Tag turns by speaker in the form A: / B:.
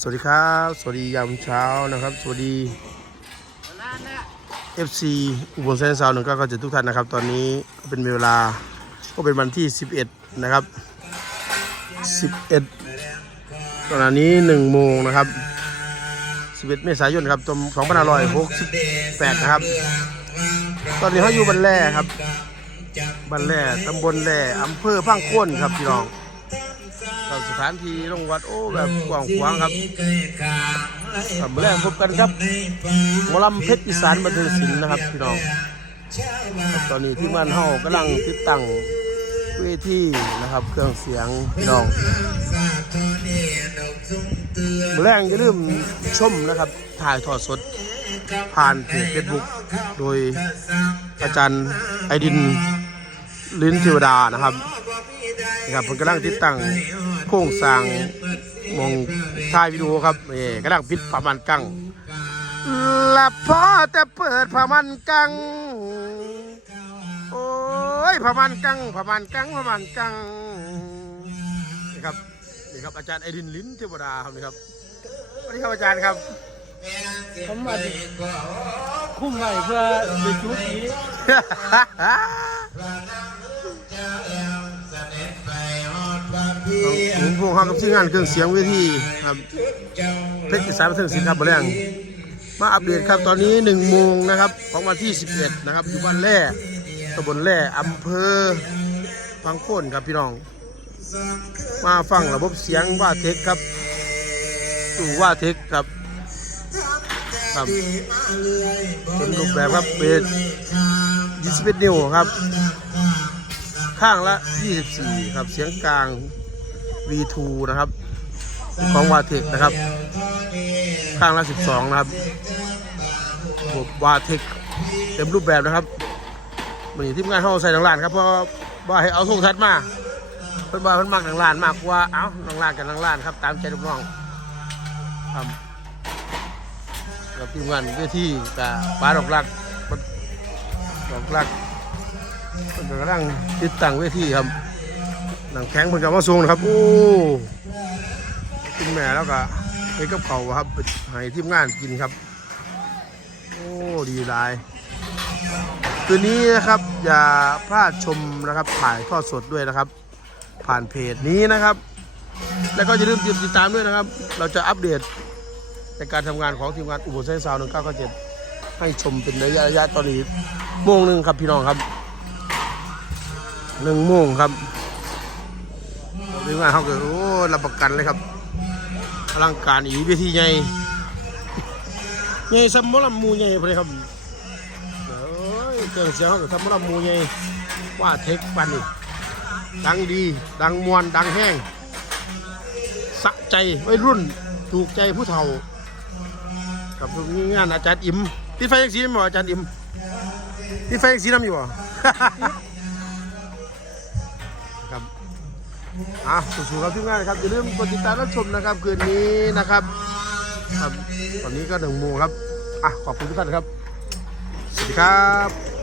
A: สวัสดีครับ สวัสดียามเช้านะครับ สวัสดี FC อุบลเซนซาวหนึ่งก็จะทุกท่านนะครับ ตอนนี้ก็เป็นเวลาก็เป็นวันที่ 11 นะครับ 11 ตอนนี้1โมงนะครับ 11 เมษายนครับตม2568 นะครับ ตอนนี้เขาอยู่บันแร่ครับ บันแร่ตำบลแร่อำเภอพังโคนครับพี่น้อง ครับสถานที่ลงวัดโอ้แบบกว้างขวางครับครับมาแรกพบกันครับหมอลำเพชรอีสานบันเทิงศิลป์นะครับพี่น้องครับตอนนี้ที่มันเฮากำลังติดตั้งเวทีนะครับ เครื่องเสียงพี่น้องมาแรงอย่าลืมชมนะครับ ถ่ายทอดสด ผ่านเพจเฟซบุ๊กโดยอาจารย์ไอดินลิ้นเทวดานะครับนะครับผมกำลังติดตั้ง โครงสร้างมองถ่ายวิดีโอครับเอ่กำลังปิดผ้ามันกังหลับพอแต่เปิดผ้ามันกัง โอ้ยผ้ามันกังผ้ามันกังผ้ามันกังนี่ครับนี่ครับอาจารย์ไอดินลิ้นเทวดาครับนี่ครับสวัสดีครับอาจารย์ครับ
B: ผมมาดิคุ้มไว้เพื่อไปจุดนี้
A: ผมพวกเขากับที่งานเครื่องเสียงเวทีครับเพชรสายบันเทิงศิลป์ครับบแรงมาอัปเดตครับตอนนี้หนึ่งโมงนะครับของวันที่ 11 นะครับอยู่บ้านแร่ตำบลแร่อำเภอพังโคนครับพี่น้อง มาฟังระบบเสียงว่าเทคครับตู่ว่าเทคครับครับเป็นรูปแบบครับเบส21นิ้วครับ ข้างละ 24 ครับเสียงกลาง V2 นะครับ ของวาเทคนะครับ ข้างละ 12 นะครับระบบวาเทคเต็มรูปแบบนะครับวันนี้ทีมงานเขาใส่หนังลานครับเพราะว่าให้เอาส่งทัดมาเพิ่นว่าเพิ่นมักหนังลานมากกว่าเอ้าหนังลานกับหนังลานครับ ตามใจลูกน้องครับกับทีมงานเวทีกับป้าดอกรักดอกรักเพิ่นกำลังติดตั้งเวทีครับ นังแข็งเพิ่นก็มาส่งนะครับโอ้คุณแม่แล้วก็ให้กับเขาครับให้ทีมงานกินครับ โอ้ดีหลายคืนนี้นะครับอย่าพลาดชมนะครับถ่ายทอดสดด้วยนะครับ ผ่านเพจนี้นะครับ แล้วก็อย่าลืมติดตามด้วยนะครับ เราจะอัปเดตในการทำงานของทีมงานอุบลเส้นซาวหนึ่งเก้าเก้าเจ็ดให้ชมเป็นระยะระยะตอนนี้โมงหนึ่งครับพี่น้องครับหนึ่งโมงครับ ทีมงานเขาเกิดโอ้รับประกันเลยครับอลังการอีเวทีใหญ่ใหญ่สมอลำมูใหญ่พอดีครับเอ้ยเครื่องเสียงเขาเกิดสมอลำมูใหญ่ว่าเทคปันนี่ดังดี ดังมวนดังแห้งสะใจวัยรุ่นถูกใจผู้เฒ่า กับมีงานอาจารย์อิมติดไฟยังสีน้ำอยู่อาจารย์อิมติดไฟยังสีน้ำอยู่บ่ อะสู้ๆครับทุกงานะครับอย่าลืมกดติดตามและชมนะครับคืนนี้นะครับครับตอนนี้ก็หนึ่งโมงครับอะขอบคุณทุกท่านครับสวัสดีครับ